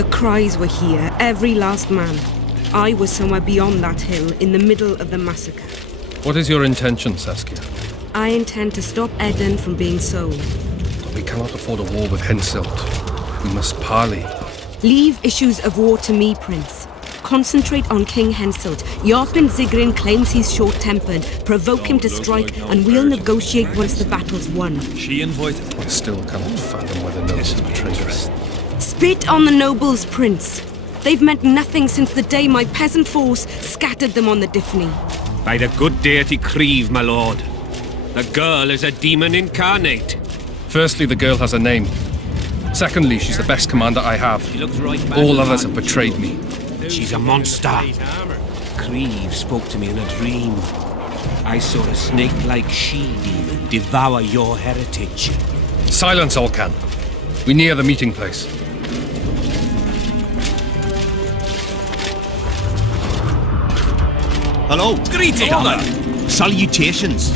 The cries were here, every last man. I was somewhere beyond that hill, in the middle of the massacre. What is your intention, Saskia? I intend to stop Eden from being sold. But we cannot afford a war with Henselt. We must parley. Leave issues of war to me, Prince. Concentrate on King Henselt. Yarpen Zigrin claims he's short-tempered. Provoke him to strike, and we'll negotiate once the battle's won. She invited. I still cannot fathom why the nobles betrayed us. Spit on the nobles, Prince. They've meant nothing since the day my peasant force scattered them on the Dyffny. By the good deity Creve, my lord. The girl is a demon incarnate. Firstly, the girl has a name. Secondly, she's the best commander I have. All others have betrayed me. She's a monster. Creve spoke to me in a dream. I saw a snake-like she-demon devour your heritage. Silence, Olcan. We near the meeting place. Hello. Greetings. Salutations.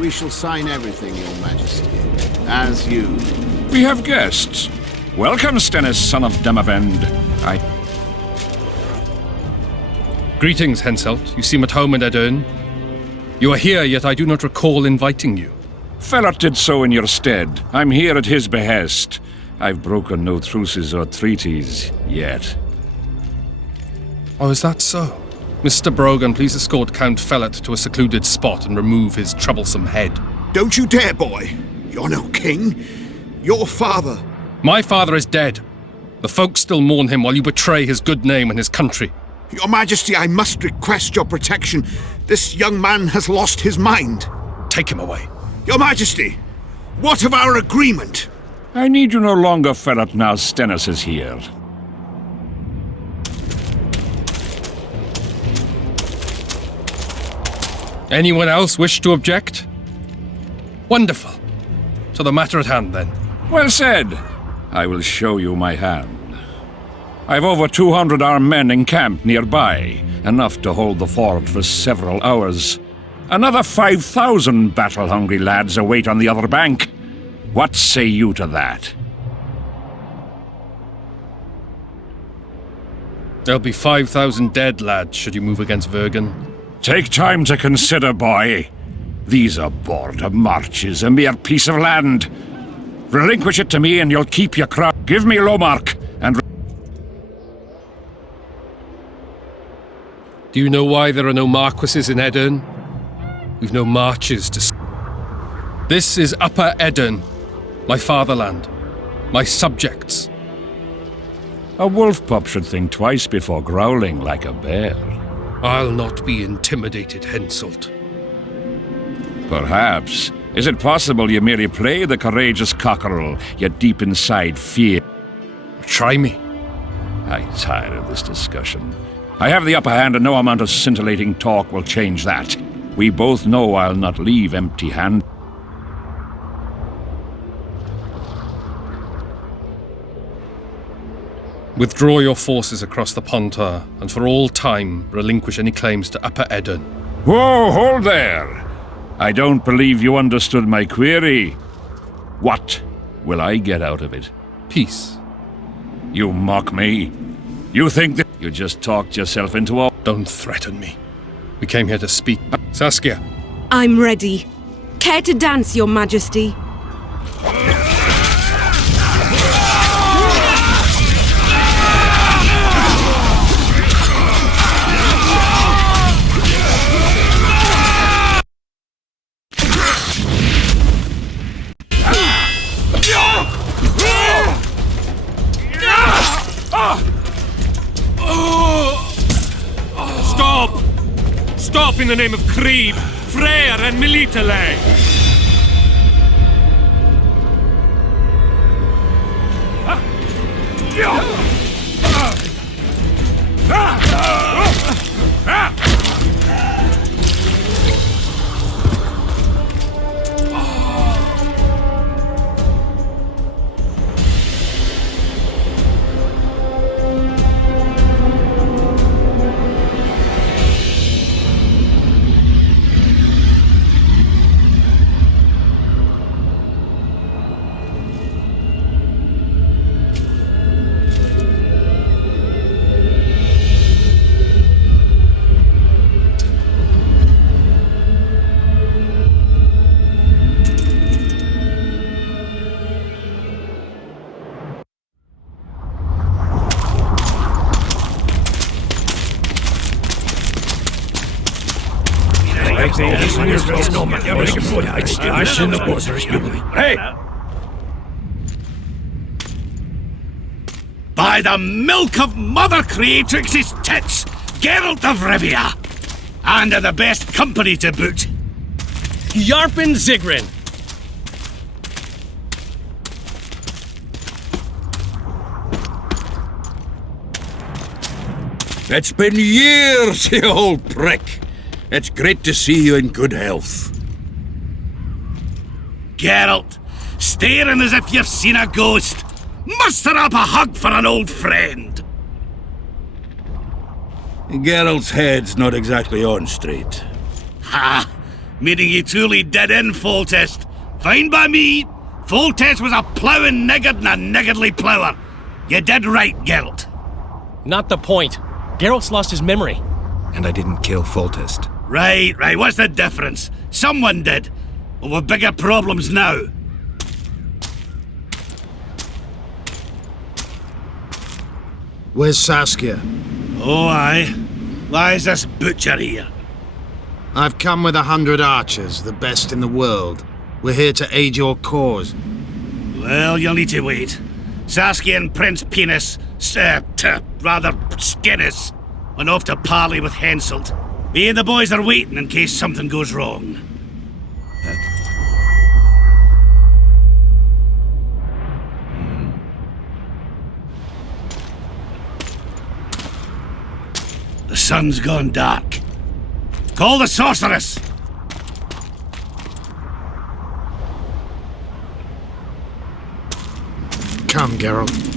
We shall sign everything, Your Majesty. As you. We have guests. Welcome, Stennis, son of Demavend. Greetings, Henselt. You seem at home in Edern. You are here, yet I do not recall inviting you. Felot did so in your stead. I'm here at his behest. I've broken no truces or treaties yet. Oh, is that so? Mr. Brogan, please escort Count Felot to a secluded spot and remove his troublesome head. Don't you dare, boy. You're no king. Your father. My father is dead. The folk still mourn him while you betray his good name and his country. Your Majesty, I must request your protection. This young man has lost his mind. Take him away. Your Majesty, what of our agreement? I need you no longer, Felot, now Stennis is here. Anyone else wish to object? Wonderful. To the matter at hand, then. Well said. I will show you my hand. I've over 200 armed men encamped nearby, enough to hold the fort for several hours. Another 5,000 battle-hungry lads await on the other bank. What say you to that? There'll be 5,000 dead lads should you move against Vergen. Take time to consider, boy. These are border marches, a mere piece of land. Relinquish it to me and you'll keep your crown. Give me Lomark, and... Do you know why there are no marquises in Edern? We've no marches to... This is Upper Edern, my fatherland, my subjects. A wolf pup should think twice before growling like a bear. I'll not be intimidated, Henselt. Perhaps. Is it possible you merely play the courageous cockerel, yet deep inside fear? Try me. I'm tired of this discussion. I have the upper hand and no amount of scintillating talk will change that. We both know I'll not leave empty-handed. Withdraw your forces across the Pontar, and for all time relinquish any claims to Upper Edern. Whoa, hold there! I don't believe you understood my query. What will I get out of it? Peace. You mock me? You think that you just talked yourself into a... Don't threaten me. We came here to speak. Saskia. I'm ready. Care to dance, Your Majesty? Stop! Stop in the name of Creve, Freyr and Militale! Hey! By the milk of Mother Creatrix's tits, Geralt of Rivia! And of the best company to boot. Yarpen Zigrin! It's been years, you old prick. It's great to see you in good health. Geralt, staring as if you've seen a ghost. Muster up a hug for an old friend. Geralt's head's not exactly on straight. Ha! Meaning you truly did in Foltest. Fine by me. Foltest was a ploughing niggard and a niggardly plougher. You did right, Geralt. Not the point. Geralt's lost his memory. And I didn't kill Foltest. Right. What's the difference? Someone did. But we've bigger problems now. Where's Saskia? Oh, aye. Why is this butcher here? I've come with 100 archers, the best in the world. We're here to aid your cause. Well, you'll need to wait. Saskia and Prince Penis, rather Skinnis, went off to parley with Henselt. Me and the boys are waiting in case something goes wrong. The sun's gone dark. Call the sorceress! Come, Geralt.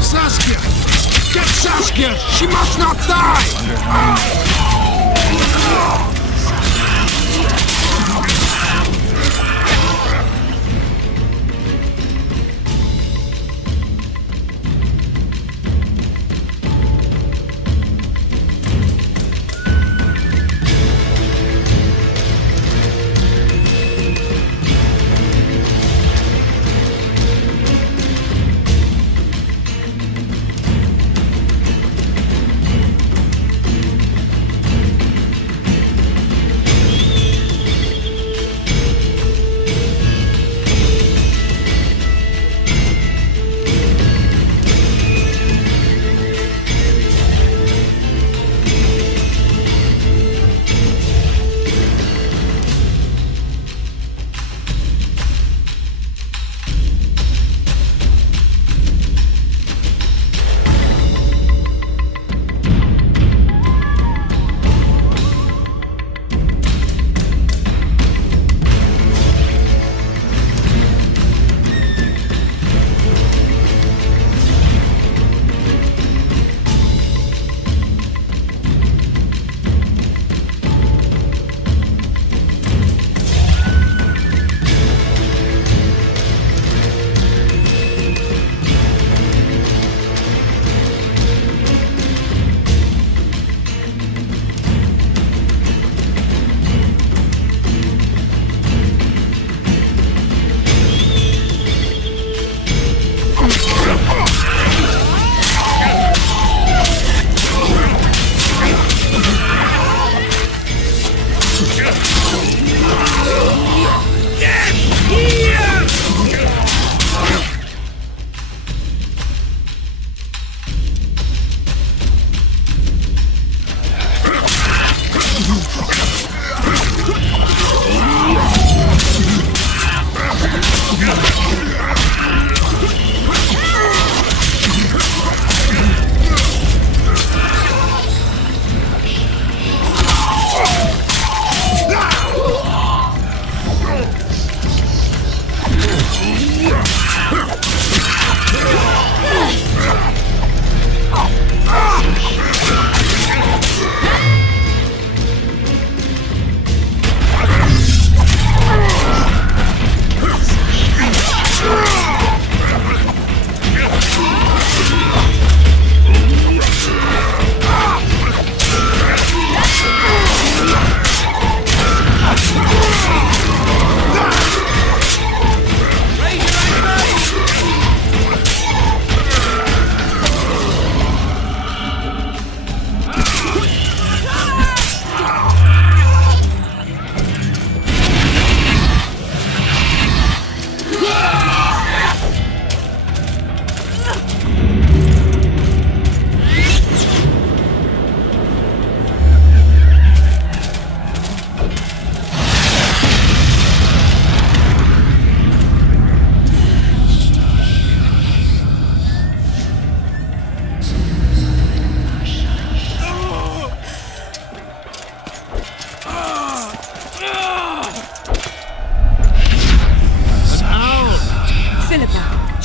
Saskia! Get Saskia! She must not die!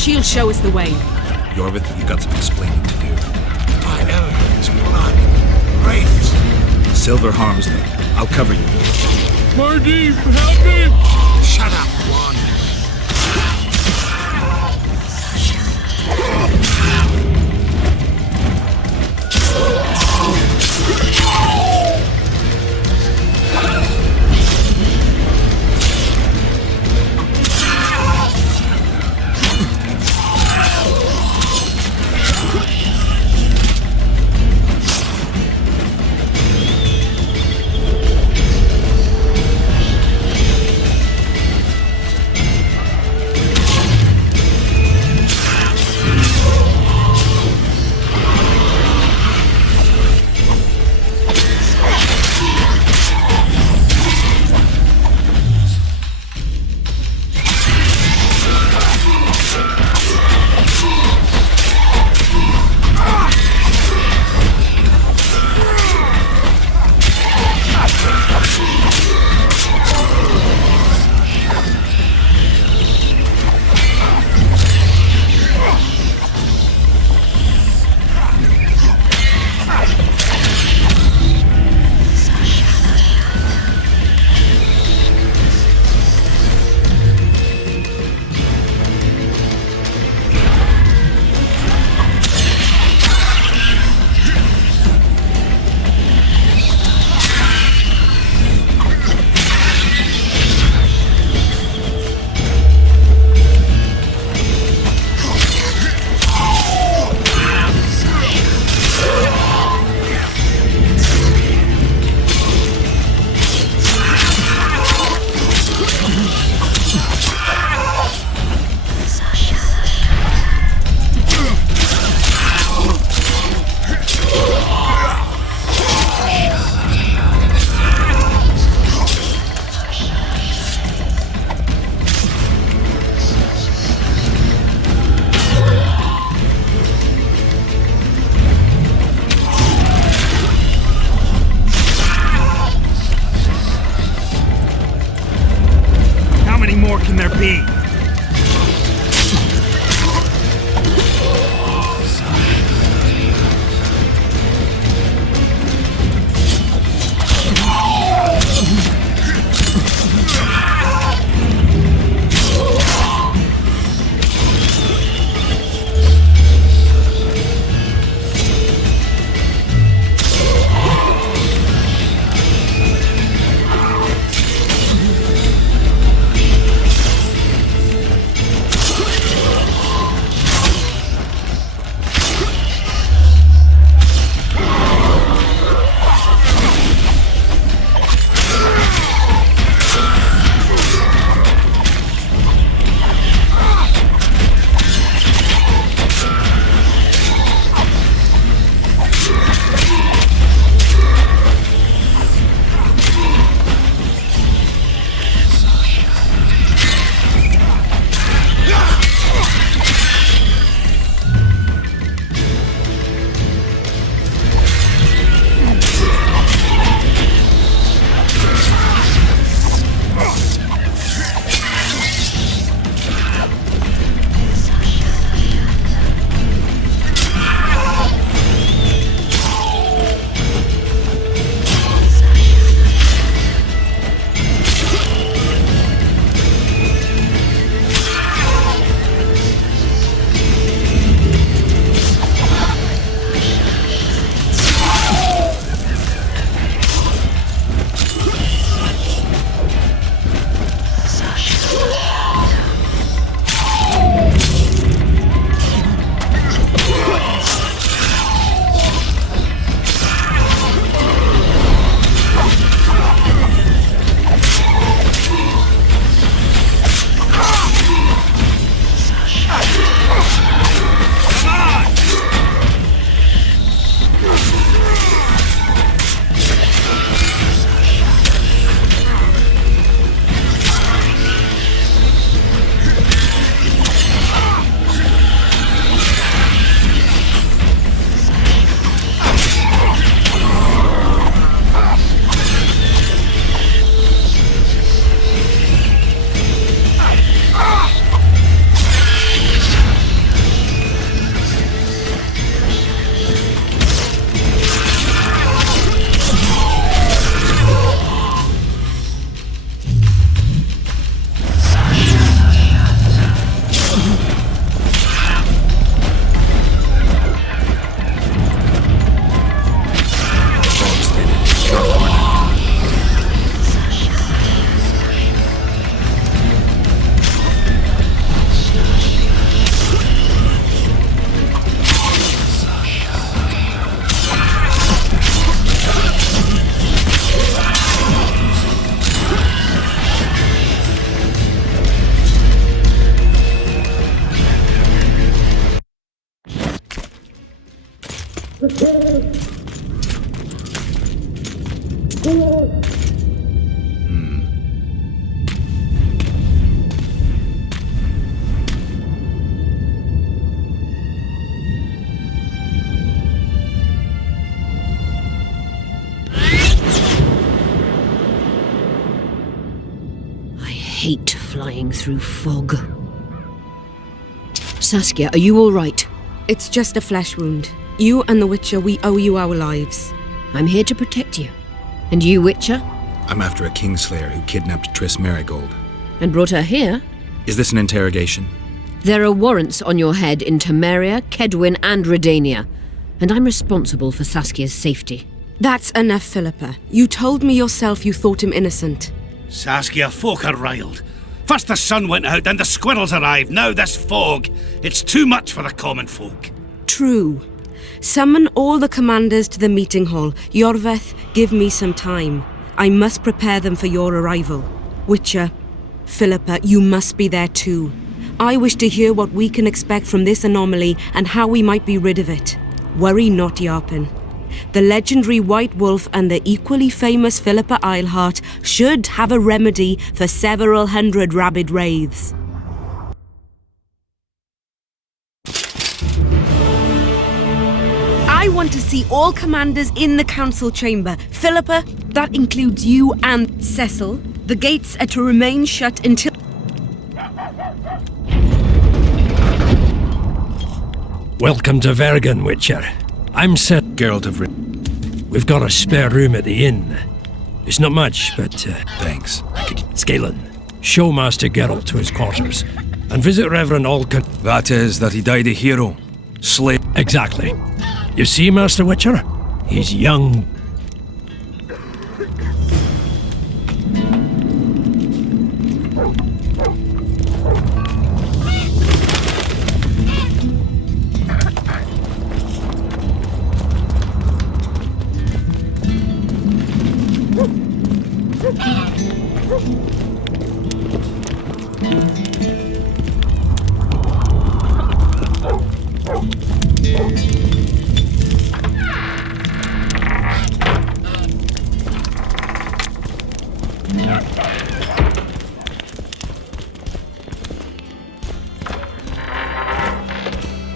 She'll show us the way. Yorvith, you've got some explaining to do. My elders' blood raves. Silver harms them. I'll cover you. Mardi, help me! Shut up, Juan. hate flying through fog. Saskia, are you all right? It's just a flesh wound. You and the Witcher, we owe you our lives. I'm here to protect you. And you, Witcher? I'm after a Kingslayer who kidnapped Triss Marigold. And brought her here? Is this an interrogation? There are warrants on your head in Temeria, Kedwin, and Redania. And I'm responsible for Saskia's safety. That's enough, Philippa. You told me yourself you thought him innocent. Saskia, folk are riled. First the sun went out, then the squirrels arrived, now this fog. It's too much for the common folk. True. Summon all the commanders to the meeting hall. Yorveth, give me some time. I must prepare them for your arrival. Witcher, Philippa, you must be there too. I wish to hear what we can expect from this anomaly and how we might be rid of it. Worry not, Yarpen. The legendary White Wolf and the equally famous Philippa Eilhart should have a remedy for several hundred rabid wraiths. I want to see all commanders in the council chamber. Philippa, that includes you and Cecil. The gates are to remain shut until... Welcome to Vergen, Witcher. I'm Seth. Geralt of We've got a spare room at the inn. It's not much, but... Thanks. Scalen, show Master Geralt to his quarters. And visit Reverend Alcon... That is, that he died a hero. Slave. Exactly. You see, Master Witcher? He's young.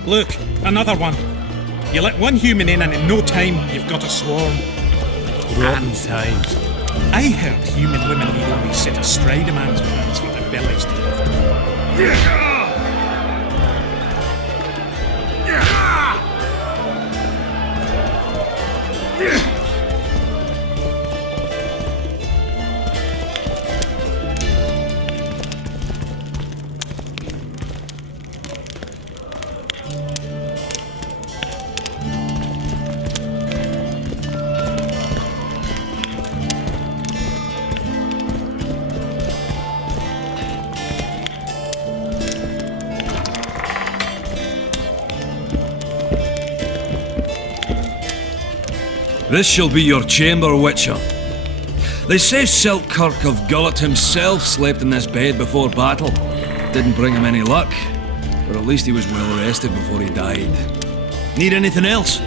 Look, another one. You let one human in and in no time you've got a swarm. Rotten times. I heard human women need only sit astride a man's plans for their bellies to live. This shall be your chamber, Witcher. They say Selkirk of Gullet himself slept in this bed before battle. Didn't bring him any luck, but at least he was well rested before he died. Need anything else?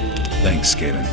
Thanks, Skaven.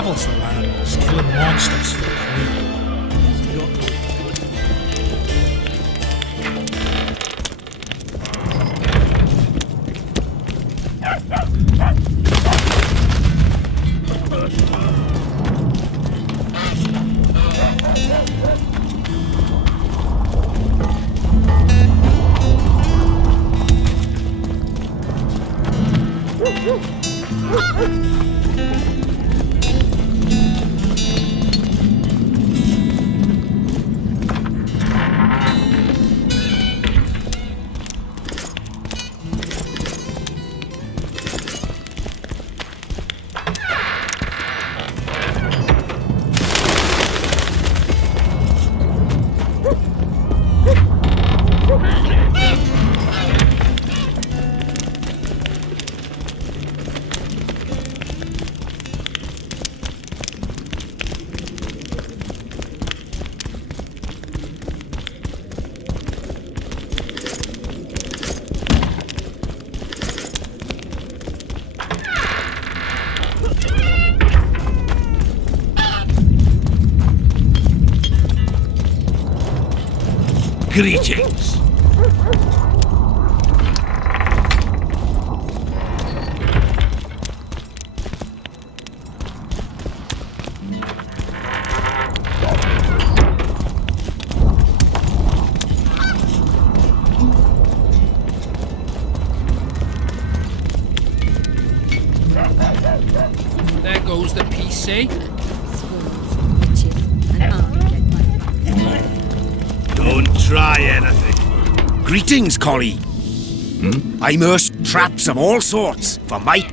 travels the lands, killing monsters for the queen. Greetings. There goes the PC. Don't try anything. Greetings, colleague. I immerse traps of all sorts for my...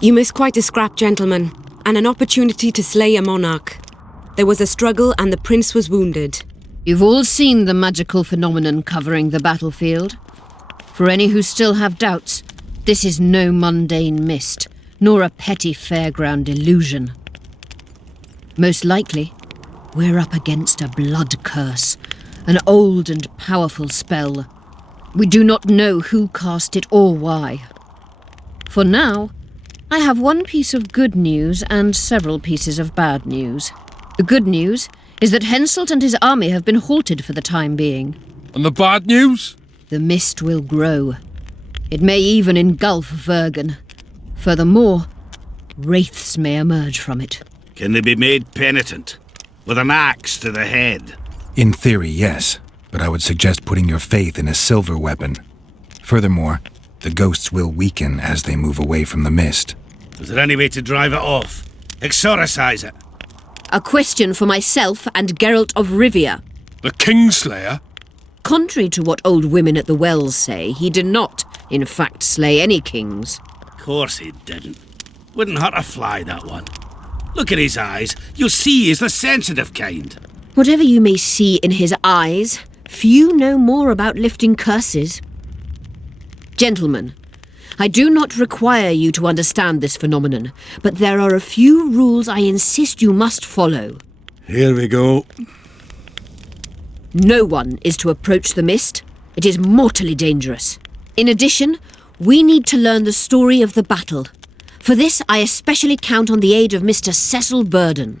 You missed quite a scrap, gentlemen, and an opportunity to slay a monarch. There was a struggle and the prince was wounded. You've all seen the magical phenomenon covering the battlefield. For any who still have doubts, this is no mundane mist, nor a petty fairground illusion. Most likely, we're up against a blood curse, an old and powerful spell. We do not know who cast it or why. For now, I have one piece of good news and several pieces of bad news. The good news is that Henselt and his army have been halted for the time being. And the bad news? The mist will grow. It may even engulf Vergen. Furthermore, wraiths may emerge from it. Can they be made penitent? With an axe to the head? In theory, yes. But I would suggest putting your faith in a silver weapon. Furthermore, the ghosts will weaken as they move away from the mist. Is there any way to drive it off? Exorcise it? A question for myself and Geralt of Rivia. The Kingslayer? Contrary to what old women at the wells say, he did not, in fact, slay any kings. Of course he didn't. Wouldn't hurt a fly, that one. Look at his eyes. You'll see he's the sensitive kind. Whatever you may see in his eyes, few know more about lifting curses. Gentlemen, I do not require you to understand this phenomenon, but there are a few rules I insist you must follow. Here we go. No one is to approach the mist. It is mortally dangerous. In addition, we need to learn the story of the battle. For this, I especially count on the aid of Mr. Cecil Burden.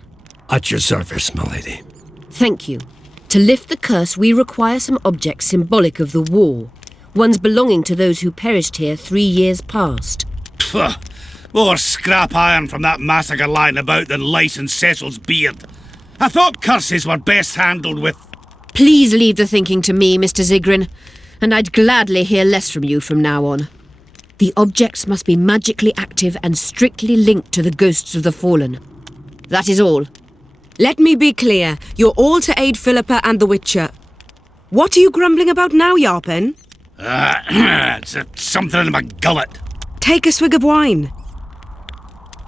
At your service, milady. Thank you. To lift the curse, we require some objects symbolic of the war. Ones belonging to those who perished here 3 years past. Pfft, more scrap iron from that massacre lying about than lice in Cecil's beard. I thought curses were best handled with... Please leave the thinking to me, Mr. Zigrin, and I'd gladly hear less from you from now on. The objects must be magically active and strictly linked to the ghosts of the fallen. That is all. Let me be clear. You're all to aid Philippa and the Witcher. What are you grumbling about now, Yarpen? It's something in my gullet. Take a swig of wine.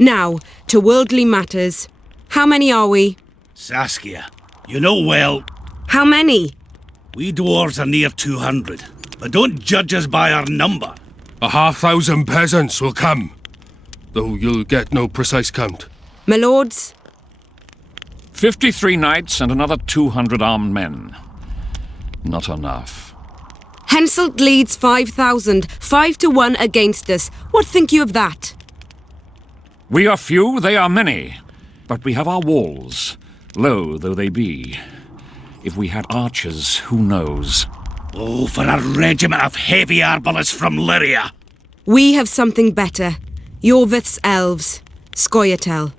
Now, to worldly matters. How many are we? Saskia, you know well... How many? We dwarves are near 200, but don't judge us by our number. 1,000 peasants will come, though you'll get no precise count. My lords? 53 knights and another 200 armed men. Not enough. Henselt leads 5,000, 5 to 1 against us. What think you of that? We are few, they are many, but we have our walls, low though they be. If we had archers, who knows? Oh, for a regiment of heavy arbalists from Lyria. We have something better. Yorvith's elves. Scoia'tael.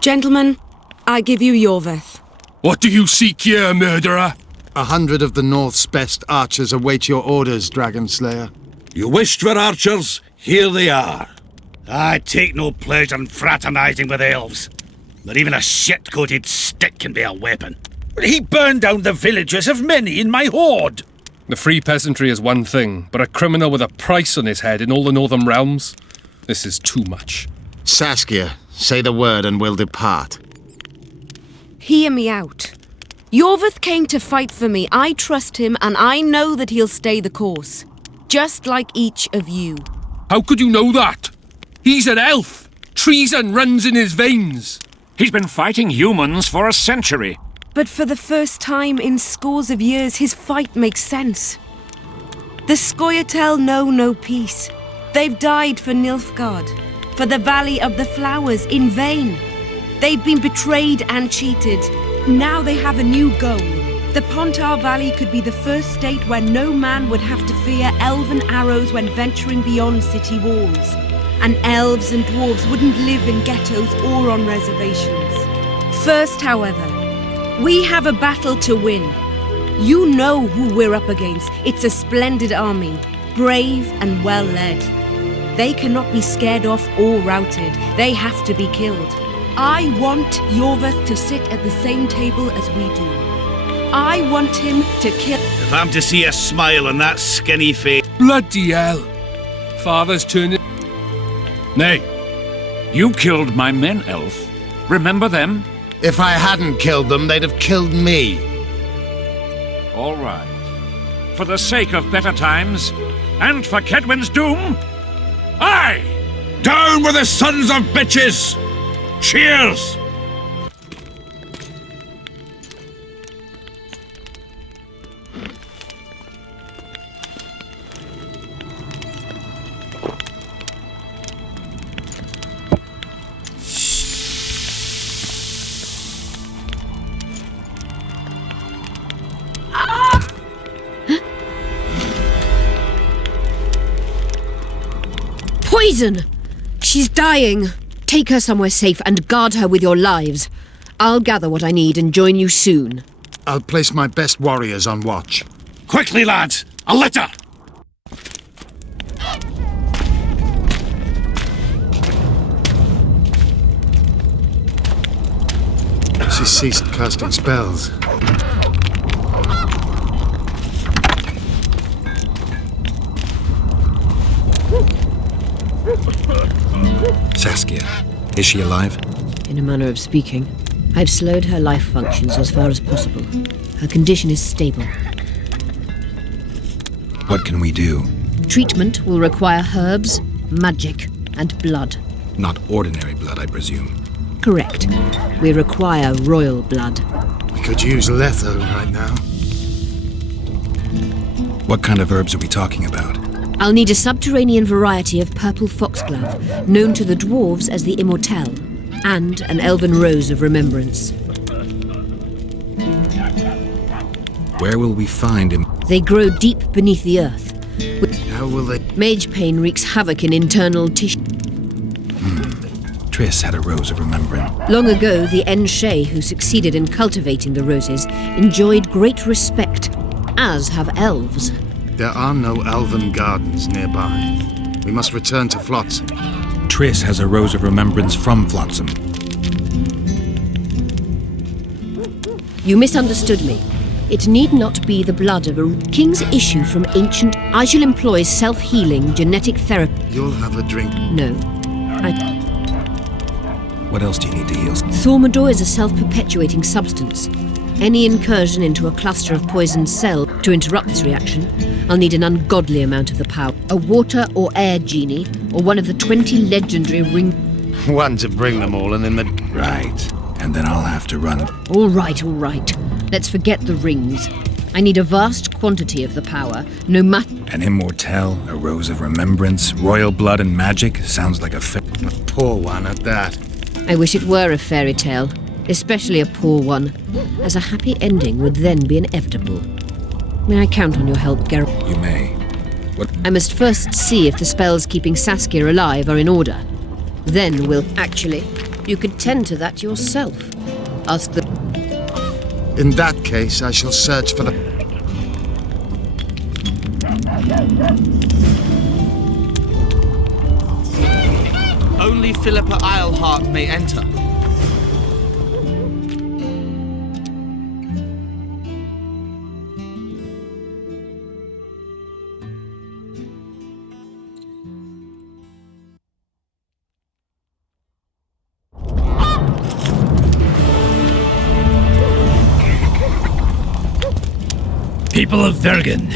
Gentlemen, I give you Yorvith. What do you seek here, murderer? 100 of the North's best archers await your orders, Dragon Slayer. You wished for archers? Here they are. I take no pleasure in fraternising with elves. But even a shit-coated stick can be a weapon. He burned down the villages of many in my horde. The free peasantry is one thing, but a criminal with a price on his head in all the northern realms? This is too much. Saskia, say the word and we'll depart. Hear me out. Yorvith came to fight for me. I trust him, and I know that he'll stay the course. Just like each of you. How could you know that? He's an elf. Treason runs in his veins. He's been fighting humans for a century. But for the first time in scores of years, his fight makes sense. The Scoia'tael know no peace. They've died for Nilfgaard, for the Valley of the Flowers, in vain. They've been betrayed and cheated. Now they have a new goal. The Pontar Valley could be the first state where no man would have to fear elven arrows when venturing beyond city walls. And elves and dwarves wouldn't live in ghettos or on reservations. First, however, we have a battle to win. You know who we're up against. It's a splendid army, brave and well led. They cannot be scared off or routed. They have to be killed. I want Yorvith to sit at the same table as we do. I want him to kill... If I'm to see a smile on that skinny face... Bloody hell. Father's turning... Nay. You killed my men, elf. Remember them? If I hadn't killed them, they'd have killed me. All right. For the sake of better times, and for Kedwin's doom, aye! Down with the sons of bitches! Cheers! Poison! She's dying. Take her somewhere safe and guard her with your lives. I'll gather what I need and join you soon. I'll place my best warriors on watch. Quickly, lads! A litter! She ceased casting spells. Saskia, is she alive? In a manner of speaking. I've slowed her life functions as far as possible. Her condition is stable. What can we do? Treatment will require herbs, magic, and blood. Not ordinary blood, I presume. Correct. We require royal blood. We could use letho right now. What kind of herbs are we talking about? I'll need a subterranean variety of purple foxglove, known to the dwarves as the Immortelle, and an elven rose of remembrance. Where will we find him? They grow deep beneath the earth. How will they... Mage pain wreaks havoc in internal tissue. Triss had a rose of remembrance. Long ago, the Enshe who succeeded in cultivating the roses enjoyed great respect, as have elves. There are no elven gardens nearby. We must return to Flotsam. Triss has a rose of remembrance from Flotsam. You misunderstood me. It need not be the blood of a king's issue from ancient... I shall employ self-healing genetic therapy. You'll have a drink. No. What else do you need to heal? Thaumadour is a self-perpetuating substance. Any incursion into a cluster of poisoned cells to interrupt this reaction, I'll need an ungodly amount of the power. A water or air genie, or one of the 20 legendary ring... One to bring them all and then the... Right. And then I'll have to run. All right. Let's forget the rings. I need a vast quantity of the power, no matter... An Immortelle, a rose of remembrance, royal blood and magic. Sounds like a poor one at that. I wish it were a fairy tale, especially a poor one, as a happy ending would then be inevitable. May I count on your help, Geralt? You may. What? I must first see if the spells keeping Saskia alive are in order. Then we'll... Actually, you could tend to that yourself. Ask the... In that case, I shall search for the... Only Philippa Eilhart may enter. People of Vergen,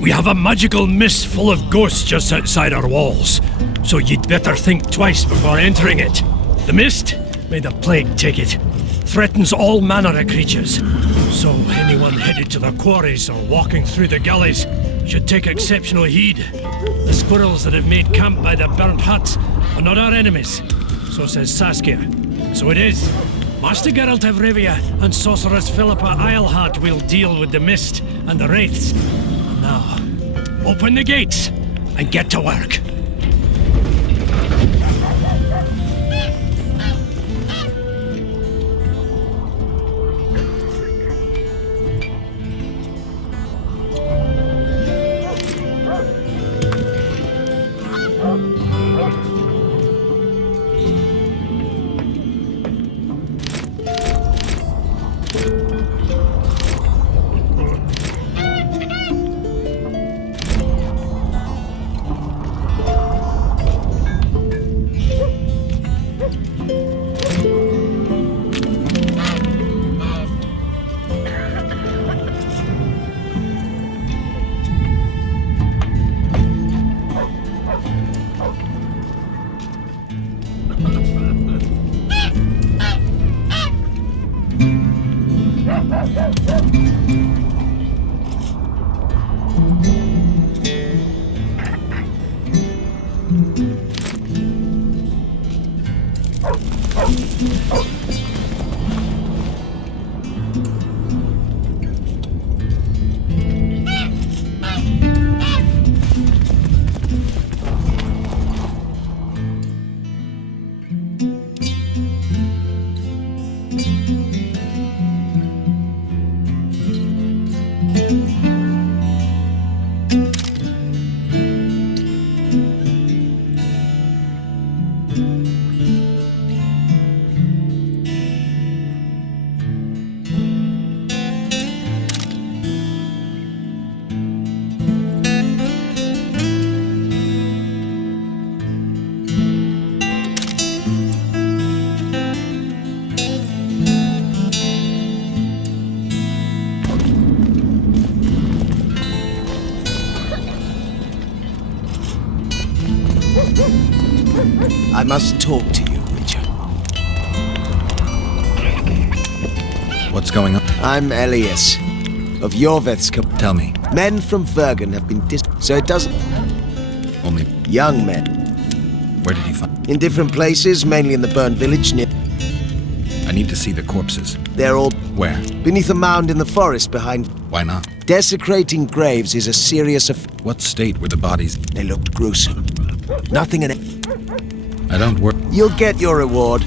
we have a magical mist full of ghosts just outside our walls, so you'd better think twice before entering it. The mist, may the plague take it, threatens all manner of creatures, so anyone headed to the quarries or walking through the gullies should take exceptional heed. The squirrels that have made camp by the burnt huts are not our enemies, so says Saskia. So it is. Master Geralt of Rivia and Sorceress Philippa Eilhart will deal with the mist and the wraiths. Now, open the gates and get to work. I must talk to you, Witcher. What's going on? I'm Elias, of Yorveth's Tell me. Men from Vergen have been so it doesn't... Only... Young men. Where did you find... In different places, mainly in the burned village near... I need to see the corpses. They're all... Where? Beneath a mound in the forest behind... Why not? Desecrating graves is a serious What state were the bodies? They looked gruesome. Nothing in it. I don't work... You'll get your reward.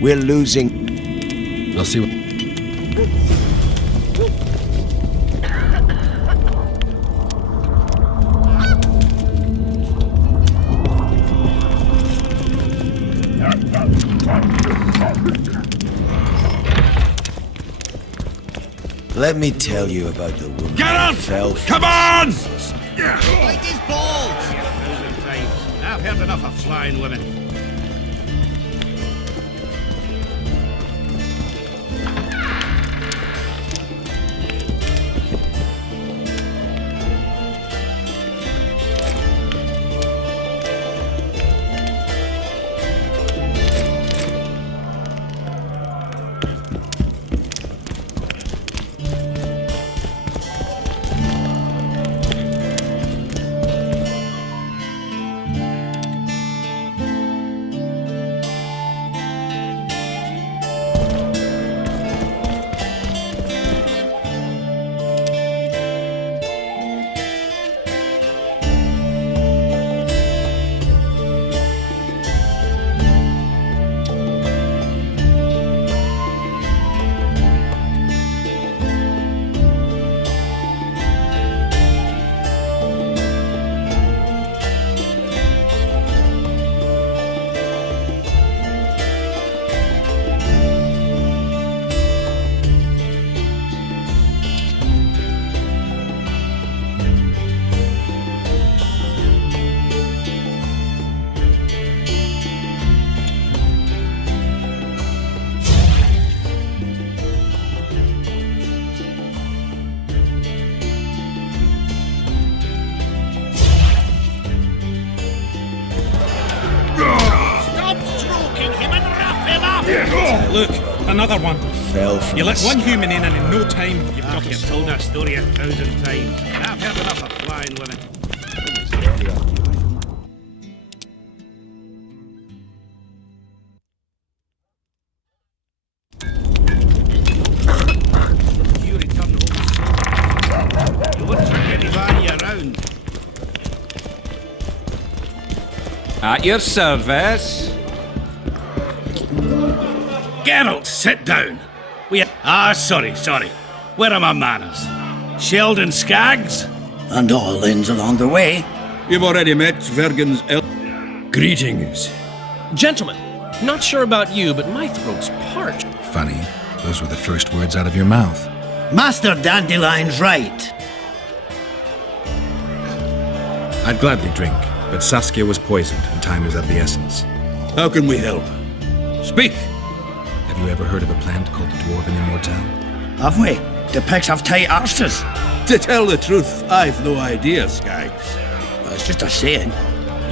We're losing... I'll see what... Let me tell you about the woman Geralt! who fell from... Come on! Like his balls! I've heard enough of flying women. Look, another one. Fell from... You let one human in and in no time you've got You've us. told that story 1,000 times. I've heard enough of flying women. You return home. You wouldn't forget anybody around. At your service. Geralt, sit down. Sorry. Where are my manners? Sheldon Skaggs? And all inns along the way. You've already met Vergen's Greetings. Gentlemen, not sure about you, but my throat's parched. Funny. Those were the first words out of your mouth. Master Dandelion's right. I'd gladly drink, but Saskia was poisoned and time is of the essence. How can we help? Speak! Have you ever heard of a plant called Dwarven Immortal? Have we? The pigs have tight arses. To tell the truth, I've no idea, Skaggs. Well, it's just a saying.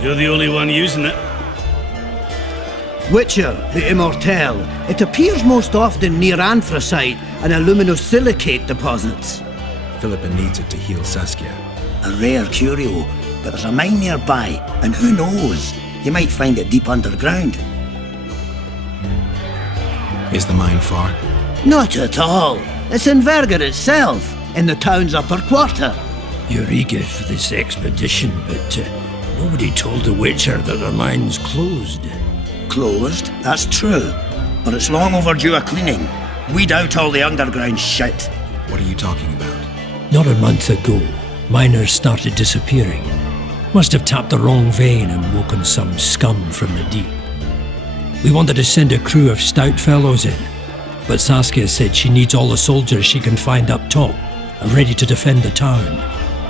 You're the only one using it. Witcher, the Immortal. It appears most often near anthracite and aluminosilicate deposits. Philippa needs it to heal Saskia. A rare curio, but there's a mine nearby, and who knows? You might find it deep underground. Is the mine far? Not at all. It's in Verger itself, in the town's upper quarter. You're eager for this expedition, but nobody told the Witcher that the mine's closed. Closed? That's true. But it's long overdue a cleaning. Weed out all the underground shit. What are you talking about? Not a month ago, miners started disappearing. Must have tapped the wrong vein and woken some scum from the deep. We wanted to send a crew of stout fellows in, but Saskia said she needs all the soldiers she can find up top and ready to defend the town.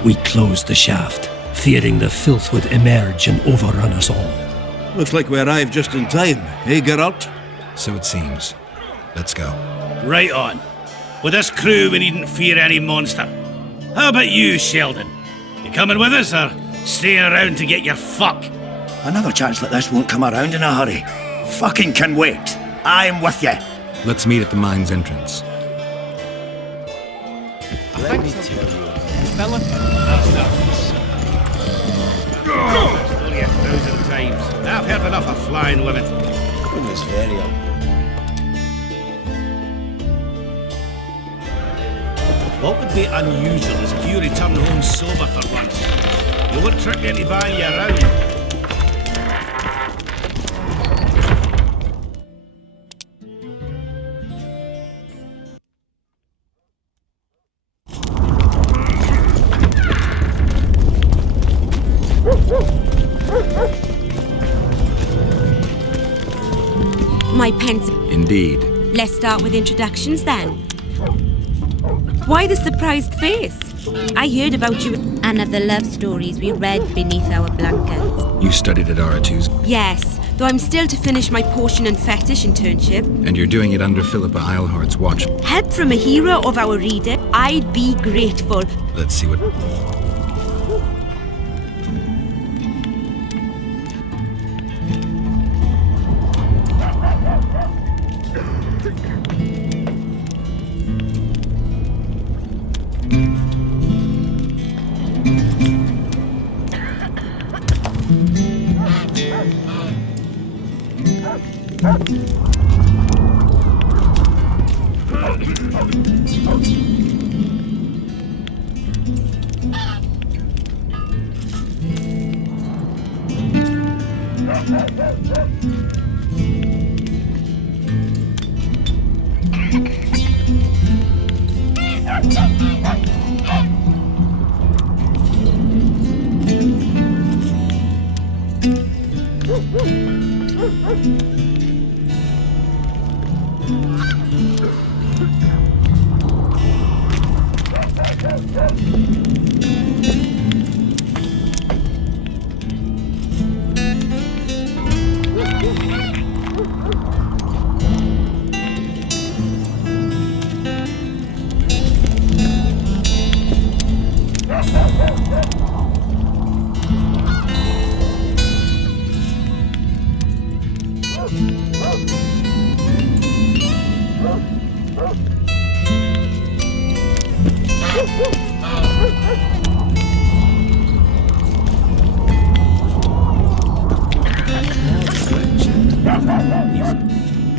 We closed the shaft, fearing the filth would emerge and overrun us all. Looks like we arrived just in time, eh, Geralt? So it seems. Let's go. Right on. With this crew, we needn't fear any monster. How about you, Sheldon? You coming with us, or staying around to get your fuck? Another chance like this won't come around in a hurry. Fucking can wait. I'm with you. Let's meet at the mine's entrance. Let me tell you, fella. Only 1,000 times. I've heard enough of flying women. It was very up. What would be unusual is if you return home sober for once. You won't trick anybody around. My pens. Indeed. Let's start with introductions then. Why the surprised face? I heard about you and of the love stories we read beneath our blankets. You studied at Aratu's, Yes, though I'm still to finish my potion and fetish internship. and you're doing it under Philippa Eilhart's watch. Help from a hero of our reader, I'd be grateful. Let's see what...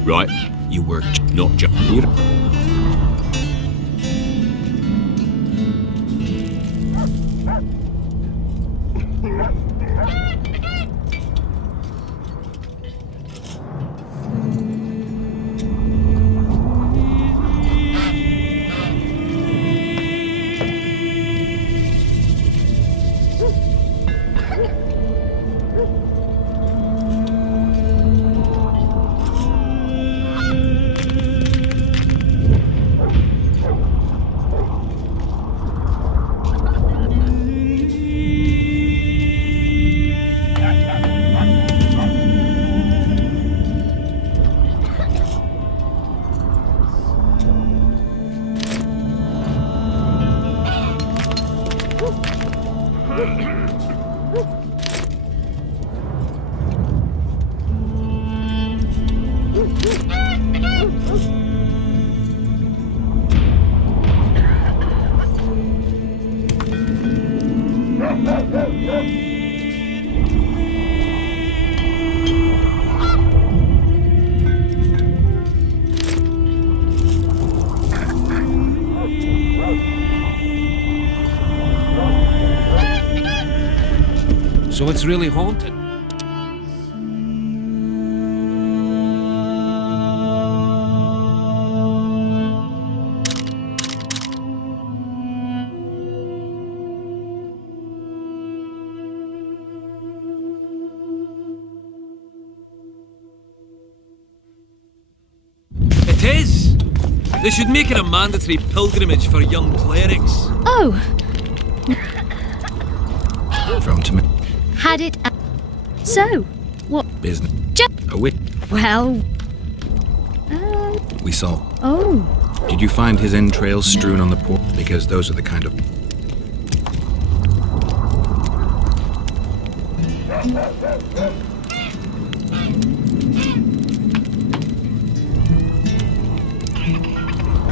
Right, you work not just here. So it's really haunted. It is! They should make it a mandatory pilgrimage for young clerics. Oh, From to me. had it. So, what? Business. Just. A wit. Well. We saw. Oh. Did you find his entrails strewn on the porch? Because those are the kind of...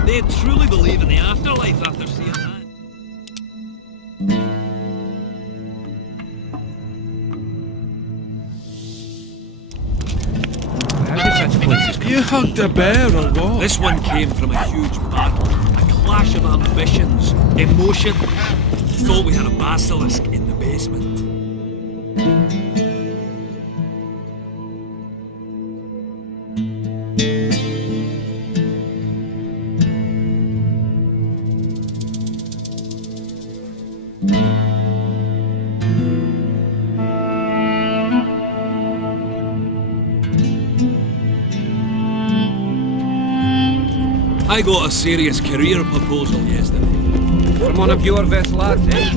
They truly believe in the afterlife after seeing that. You hugged a bear or what? This one came from a huge battle, a clash of ambitions, emotion. Thought we had a basilisk in the basement. I got a serious career proposal yesterday. From one of your best lads, eh?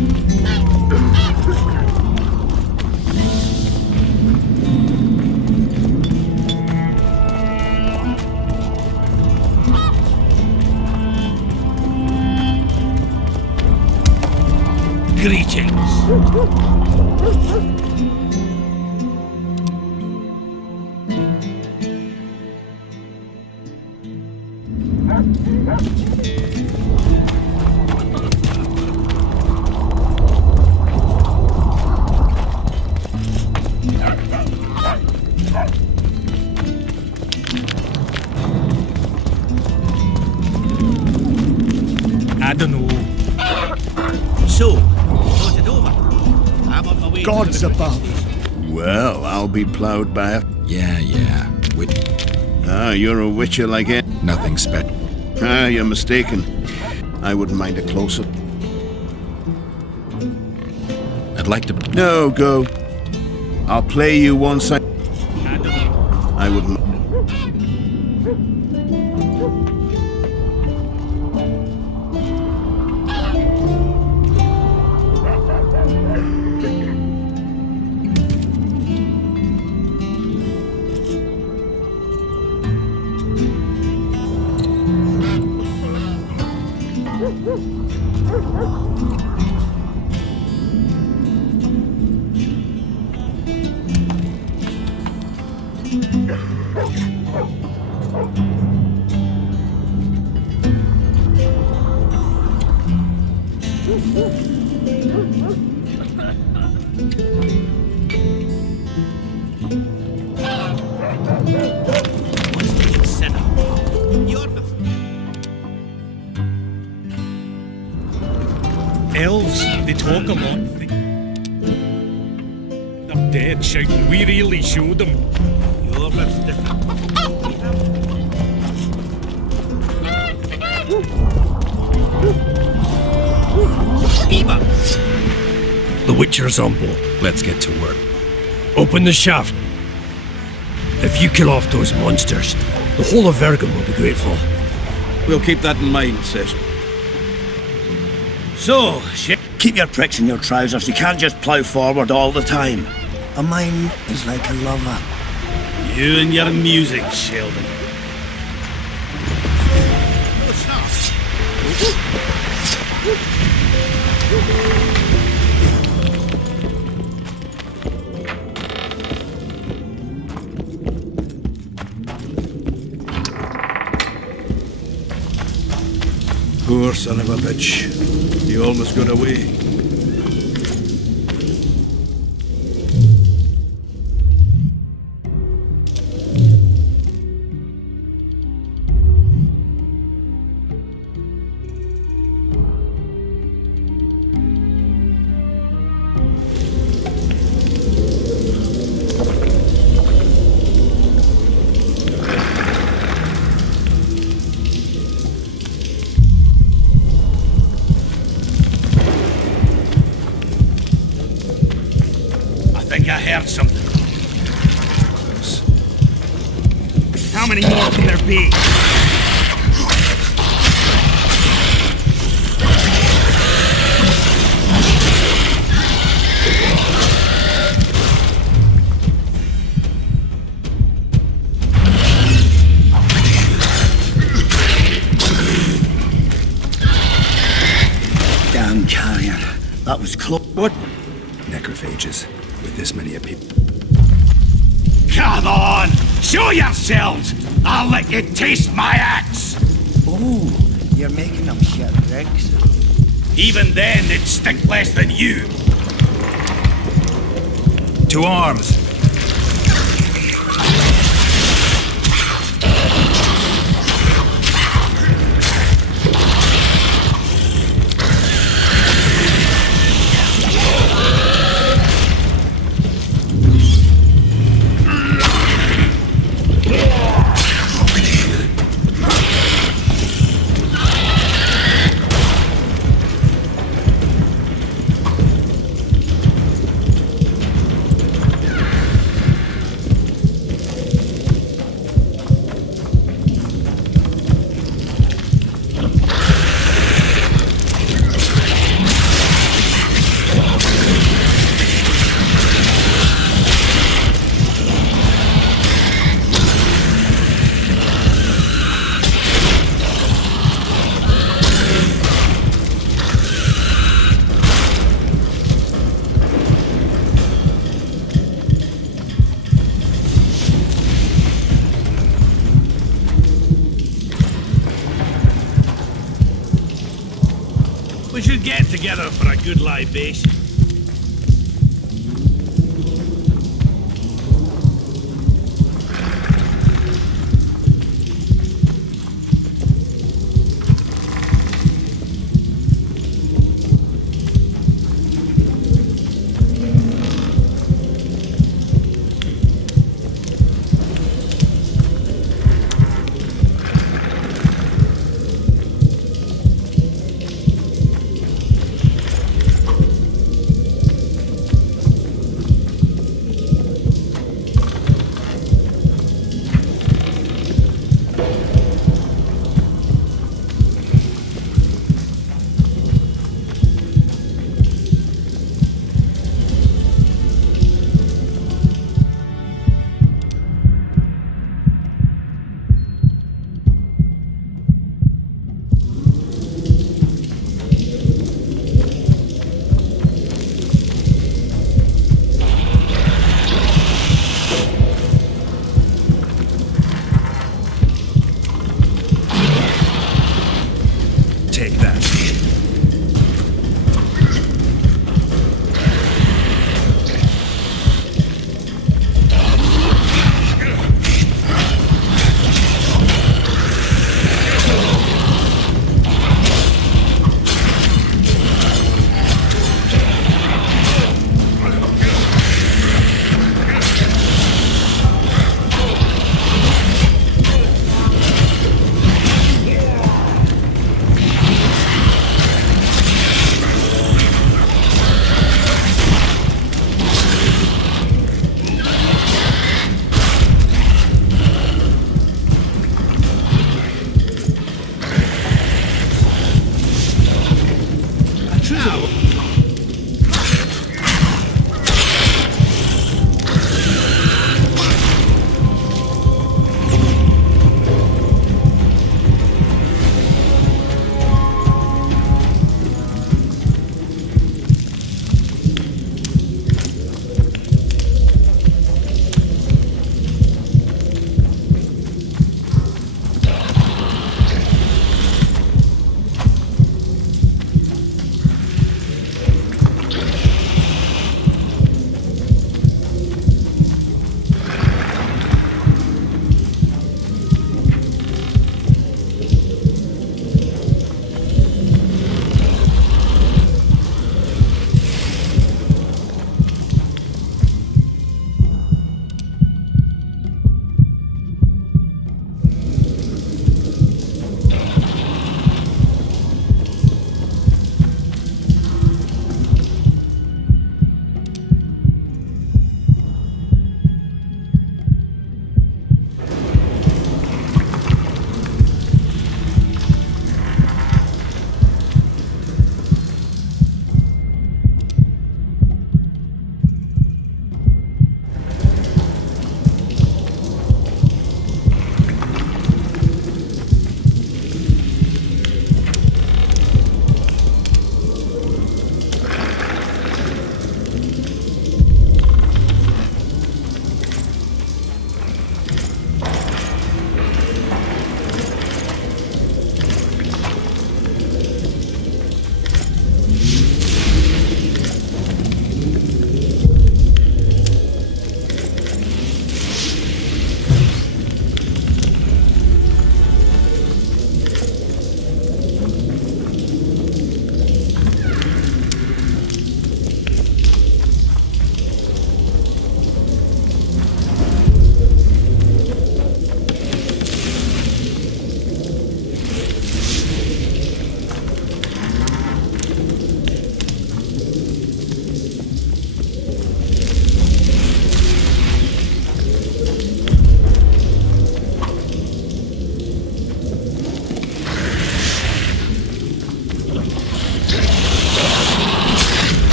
Greetings. I don't know. So, was it over? I'm on my way. Gods above. Well, I'll be ploughed by a... Yeah. Ah, you're a witcher like it. Nothing special. Ah, you're mistaken. I wouldn't mind a close-up. I'd like to... No, go. I'll play you once I wouldn't... Elves, they talk a lot. They're dead shouting, we really showed them. Your lips different. Eva! The Witcher's on board. Let's get to work. Open the shaft. If you kill off those monsters, the whole of Vergen will be grateful. We'll keep that in mind, Cecil. So, shit. Keep your pricks in your trousers. You can't just plough forward all the time. A mind is like a lover. You and your music, Sheldon. Poor son of a bitch. He almost got away. I heard something. How many more can there be? Damn carrier. That was close. What? Necrophages. with this many people. Come on! Show yourselves! I'll let you taste my axe! Oh, you're making them shit bricks. Even then, it'd stink less than you. To arms! We should get together for a good libation.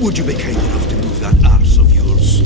Would you be kind enough to move that arse of yours?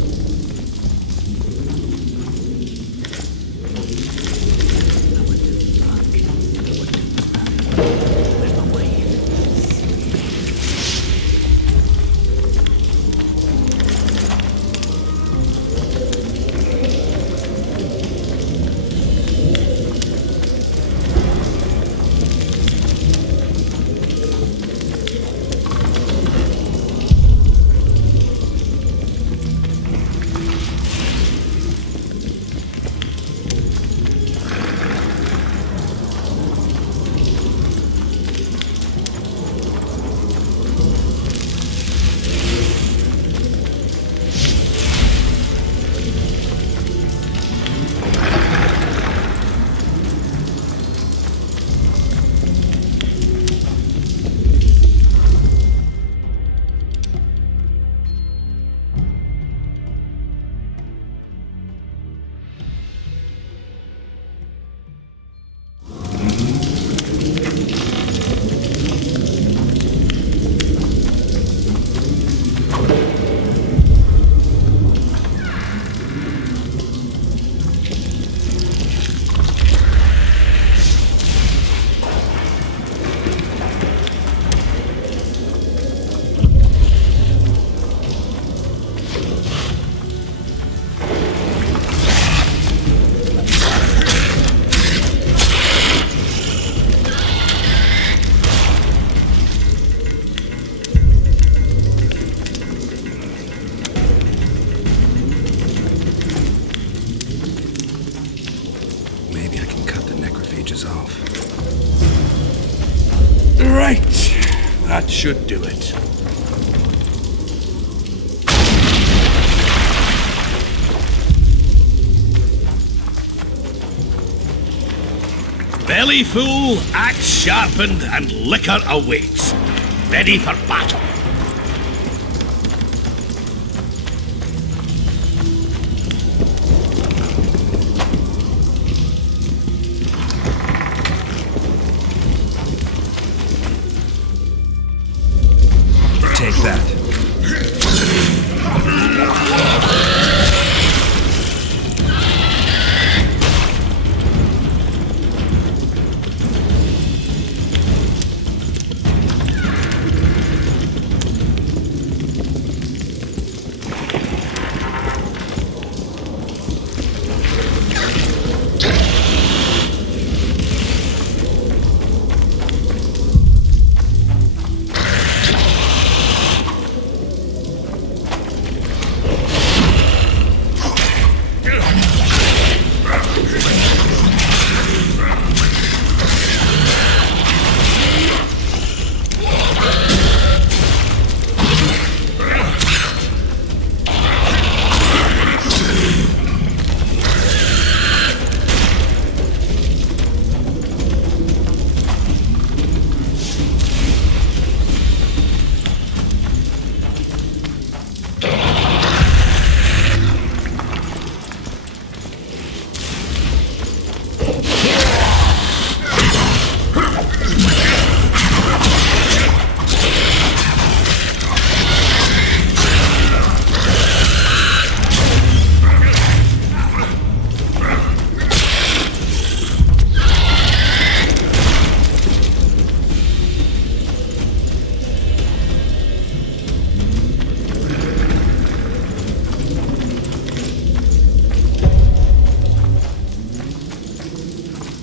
Right. That should do it. Belly full, axe sharpened, and liquor awaits. Ready for battle. Take that.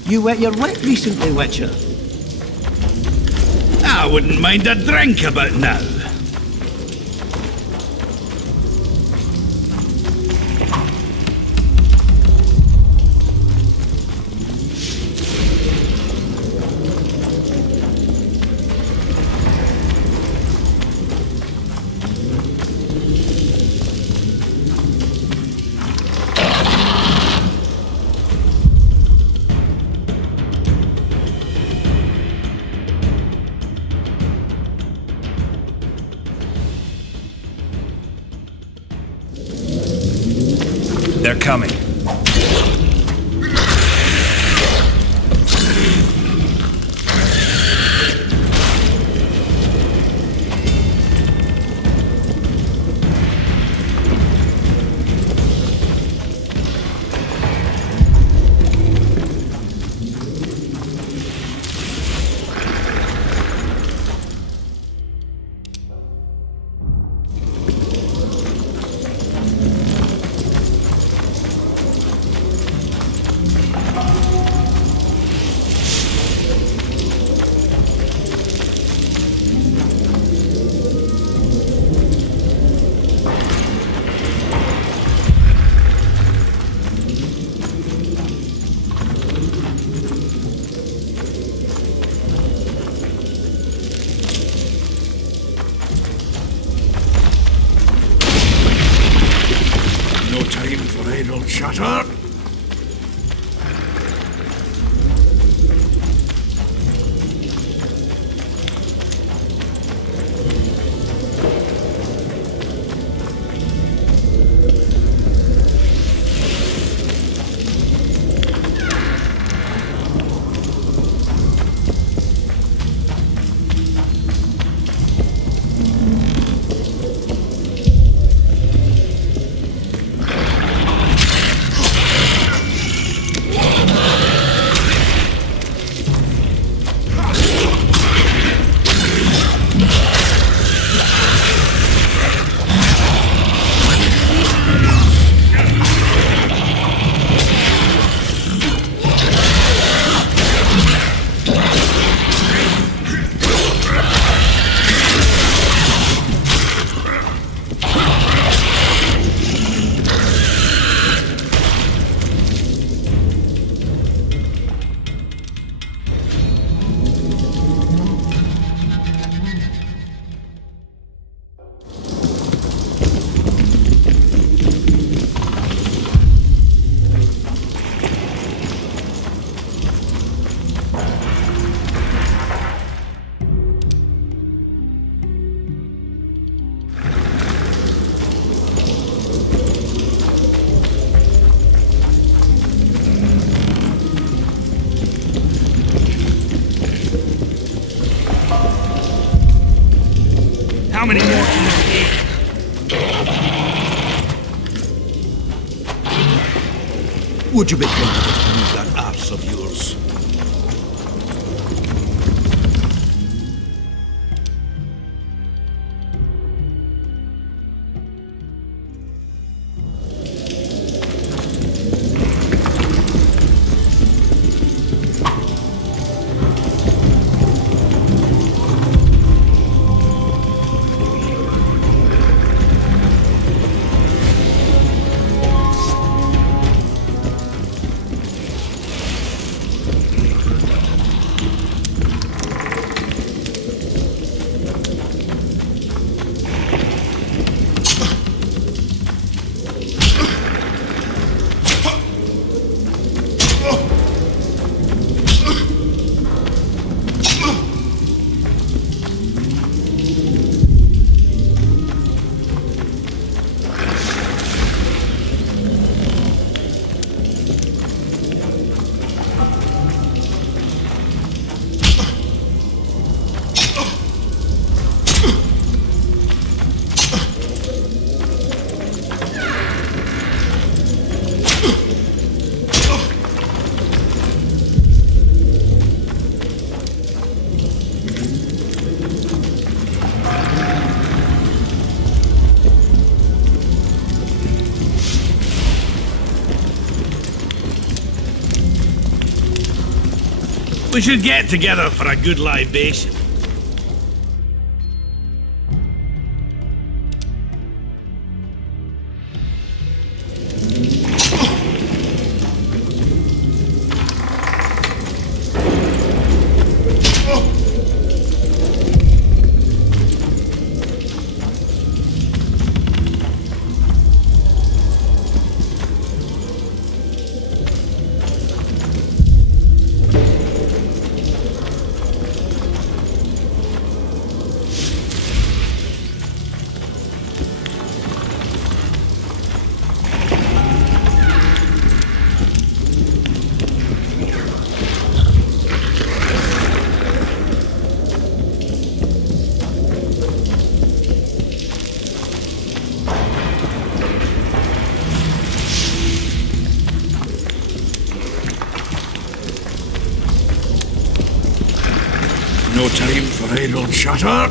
You wet your wet recently, Witcher? I wouldn't mind a drink about now. They're coming. shatter. How many more can you take? Would you be kind enough to move that arse of yours? We should get together for a good libation. No time for idle chatter.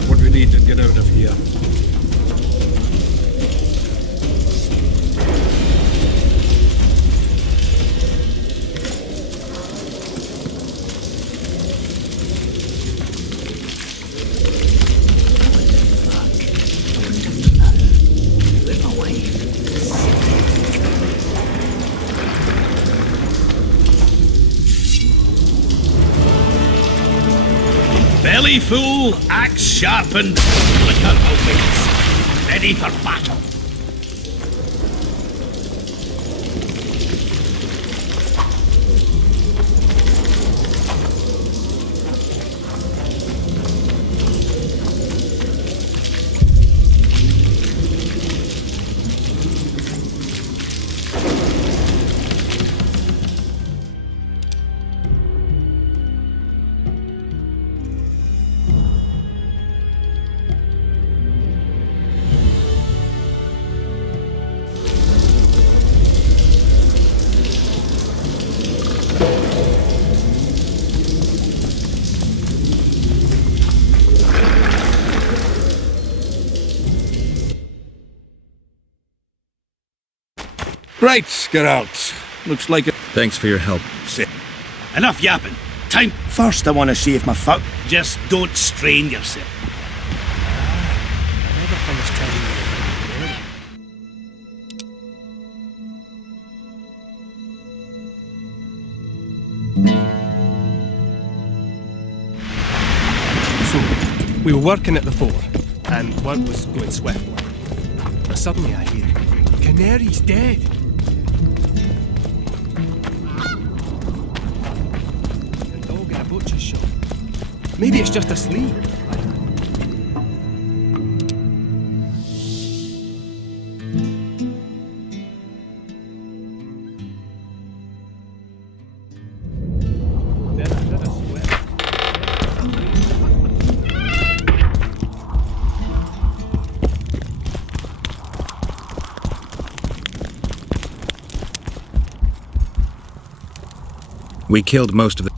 grab what we need and get out of here. Belly full, axe sharpened, liquor awaits. Ready for battle. Right, Geralt. Looks like it. Thanks for your help. Enough yapping. Time. First, I want to see if my foot. Just don't strain yourself. Never finished telling you. So, we were working at the fort, and work was going swiftly. But suddenly I hear, Canary's dead. A dog in a butcher's shop. Maybe it's just asleep. We killed most of the...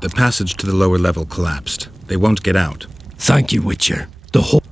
The passage to the lower level collapsed. They won't get out. Thank you, Witcher. The whole...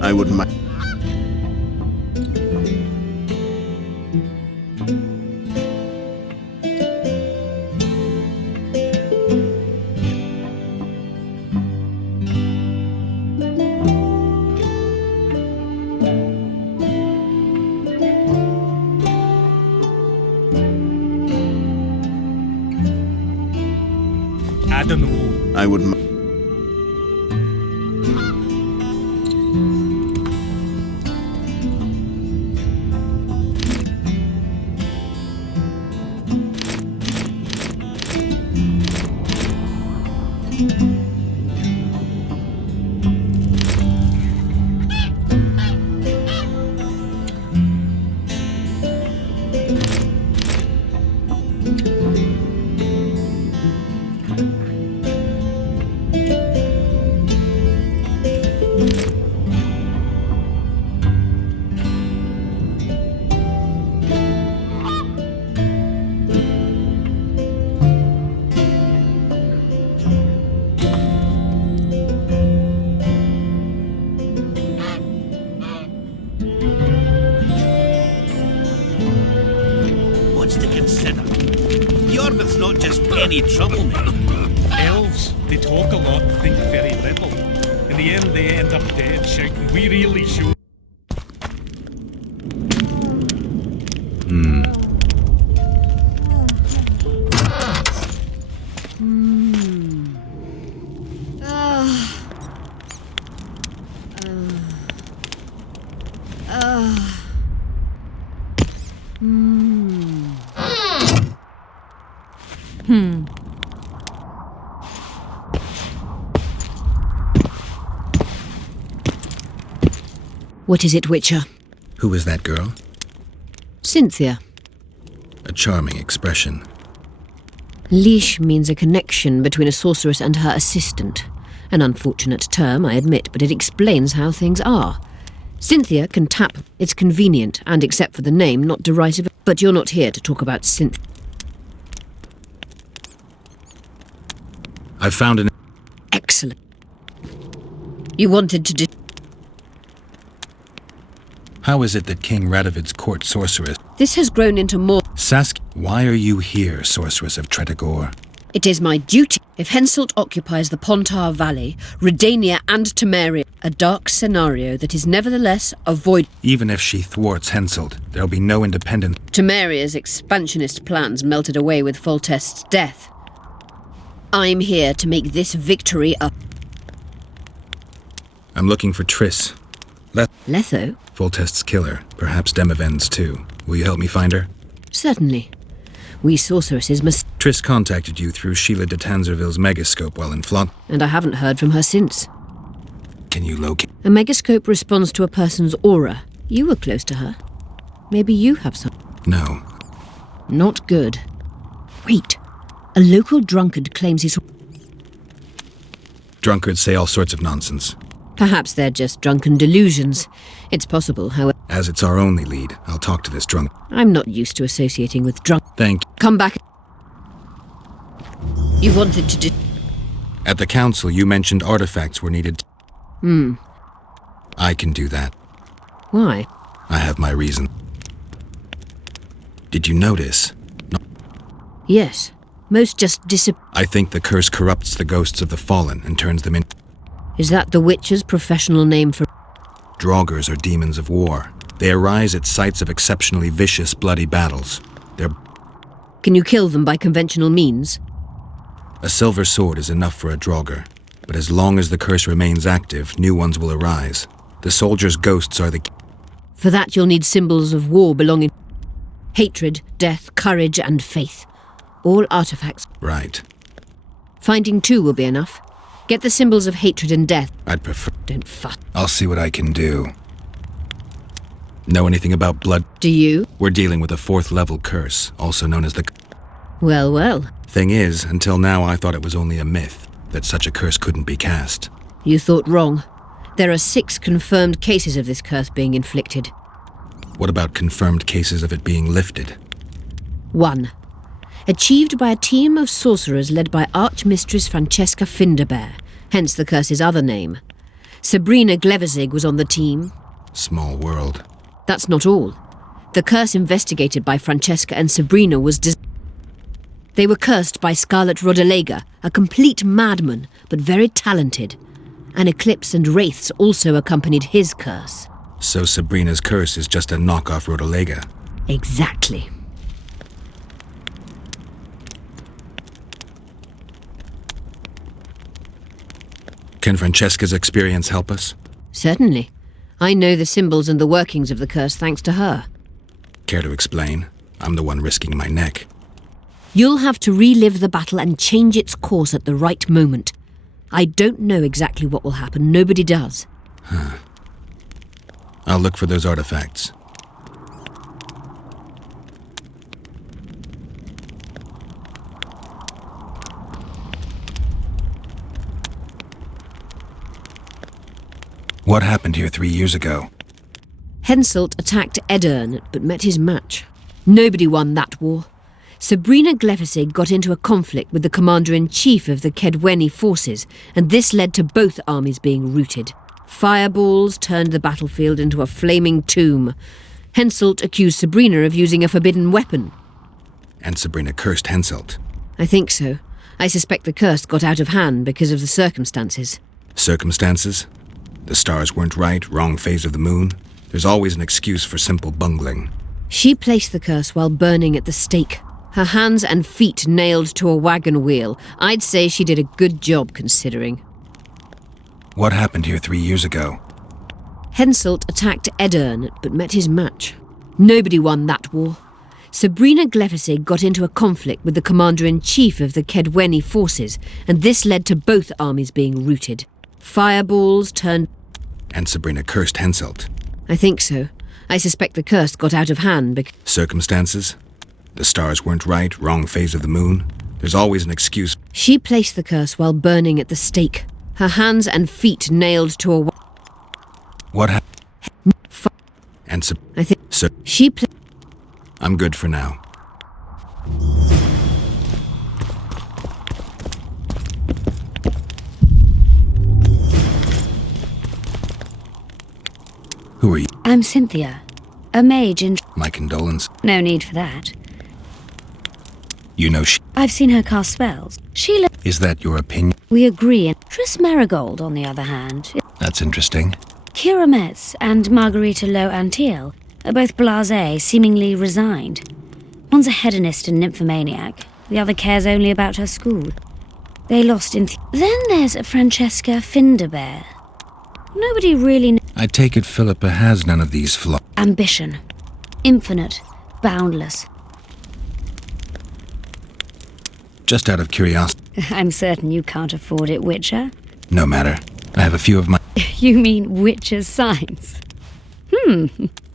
I would mind. I don't know. I would. What's to consider? Yorvith's not just any troublemaker. Elves, they talk a lot and think very little. In the end, they end up dead, shouting, "We really should." What is it, Witcher? Who is that girl? Cynthia. A charming expression. Leash means a connection between a sorceress and her assistant. An unfortunate term, I admit, but it explains how things are. Cynthia can tap. It's convenient, and except for the name, not derisive. But you're not here to talk about Cynthia. I found an... Excellent. You wanted to How is it that King Radovid's court sorceress... This has grown into more... Sask, why are you here, sorceress of Tretogor? It is my duty. If Henselt occupies the Pontar Valley, Redania and Temeria, a dark scenario that is nevertheless avoidable. Even if she thwarts Henselt, there'll be no independence. Temeria's expansionist plans melted away with Foltest's death. I'm here to make this victory up. I'm looking for Triss. Letho? Foltest's killer, perhaps Demavend's too. Will you help me find her? Certainly. We sorceresses must... Triss contacted you through Sheila de Tanzerville's megascope while in Flot. And I haven't heard from her since. Can you locate... A megascope responds to a person's aura. You were close to her. Maybe you have some... No. Not good. Wait. A local drunkard claims he's... Drunkards say all sorts of nonsense. Perhaps they're just drunken delusions. It's possible, however... As it's our only lead, I'll talk to this drunk... I'm not used to associating with drunk... Thank you. Come back. You wanted to do... At the council, you mentioned artifacts were needed. I can do that. Why? I have my reason. Did you notice? No. Yes. Most just I think the curse corrupts the ghosts of the fallen and turns them in... Is that the Witcher's professional name for... Draugrs are demons of war. They arise at sites of exceptionally vicious, bloody battles. They're... Can you kill them by conventional means? A silver sword is enough for a Draugr, but as long as the curse remains active, new ones will arise. The soldiers' ghosts are the... For that you'll need symbols of war belonging... Hatred, death, courage, and faith. All artifacts. Right. Finding 2 will be enough. Get the symbols of hatred and death. I'd prefer... Don't fuss. I'll see what I can do. Know anything about blood? Do you? We're dealing with a 4th-level curse, also known as the... Well, well. Thing is, until now I thought it was only a myth, that such a curse couldn't be cast. You thought wrong. There are 6 confirmed cases of this curse being inflicted. What about confirmed cases of it being lifted? 1. Achieved by a team of sorcerers led by Archmistress Francesca Finderbear, hence the curse's other name. Sabrina Glevizig was on the team. Small world. That's not all. The curse investigated by Francesca and Sabrina was They were cursed by Scarlet Rodalega, a complete madman, but very talented. An eclipse and wraiths also accompanied his curse. So Sabrina's curse is just a knockoff Rodalega? Exactly. Can Francesca's experience help us? Certainly. I know the symbols and the workings of the curse thanks to her. Care to explain? I'm the one risking my neck. You'll have to relive the battle and change its course at the right moment. I don't know exactly what will happen. Nobody does. Huh. I'll look for those artifacts. What happened here 3 years ago? Henselt attacked Edern, but met his match. Nobody won that war. Sabrina Glevizig got into a conflict with the commander-in-chief of the Kedweni forces, and this led to both armies being routed. Fireballs turned the battlefield into a flaming tomb. Henselt accused Sabrina of using a forbidden weapon. And Sabrina cursed Henselt. I think so. I suspect the curse got out of hand because of the circumstances. Circumstances? The stars weren't right, wrong phase of the moon. There's always an excuse for simple bungling. She placed the curse while burning at the stake. Her hands and feet nailed to a wagon wheel. I'd say she did a good job considering. What happened here 3 years ago? Henselt attacked Edern, but met his match. Nobody won that war. Sabrina Glevizig got into a conflict with the commander-in-chief of the Kedweni forces, and this led to both armies being routed. Fireballs turned... And Sabrina cursed Henselt. I think so. I suspect the curse got out of hand because... Circumstances? The stars weren't right, wrong phase of the moon. There's always an excuse. She placed the curse while burning at the stake. Her hands and feet nailed to a... What happened? And I think... She I'm good for now. Who are you? I'm Cynthia, a mage in... My condolences. No need for that. You know I've seen her cast spells. Is that your opinion? We agree. Tris Marigold, on the other hand... That's interesting. Kira Metz and Margarita Lowe Antiel are both blasé, seemingly resigned. One's a hedonist and nymphomaniac. The other cares only about her school. They lost in... Then there's Francesca Finderbear. Nobody really... I take it Philippa has none of these flaws. Ambition. Infinite. Boundless. Just out of curiosity. I'm certain you can't afford it, Witcher. No matter. I have a few of my... You mean Witcher's signs?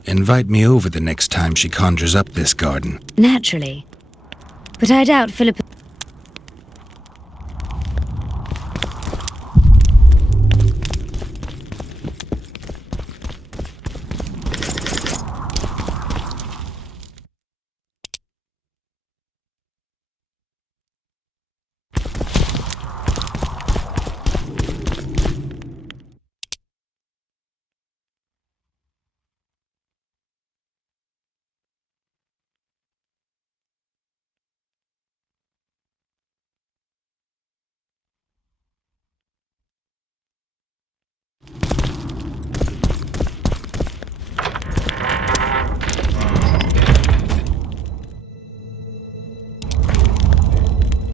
Invite me over the next time she conjures up this garden. Naturally. But I doubt Philippa's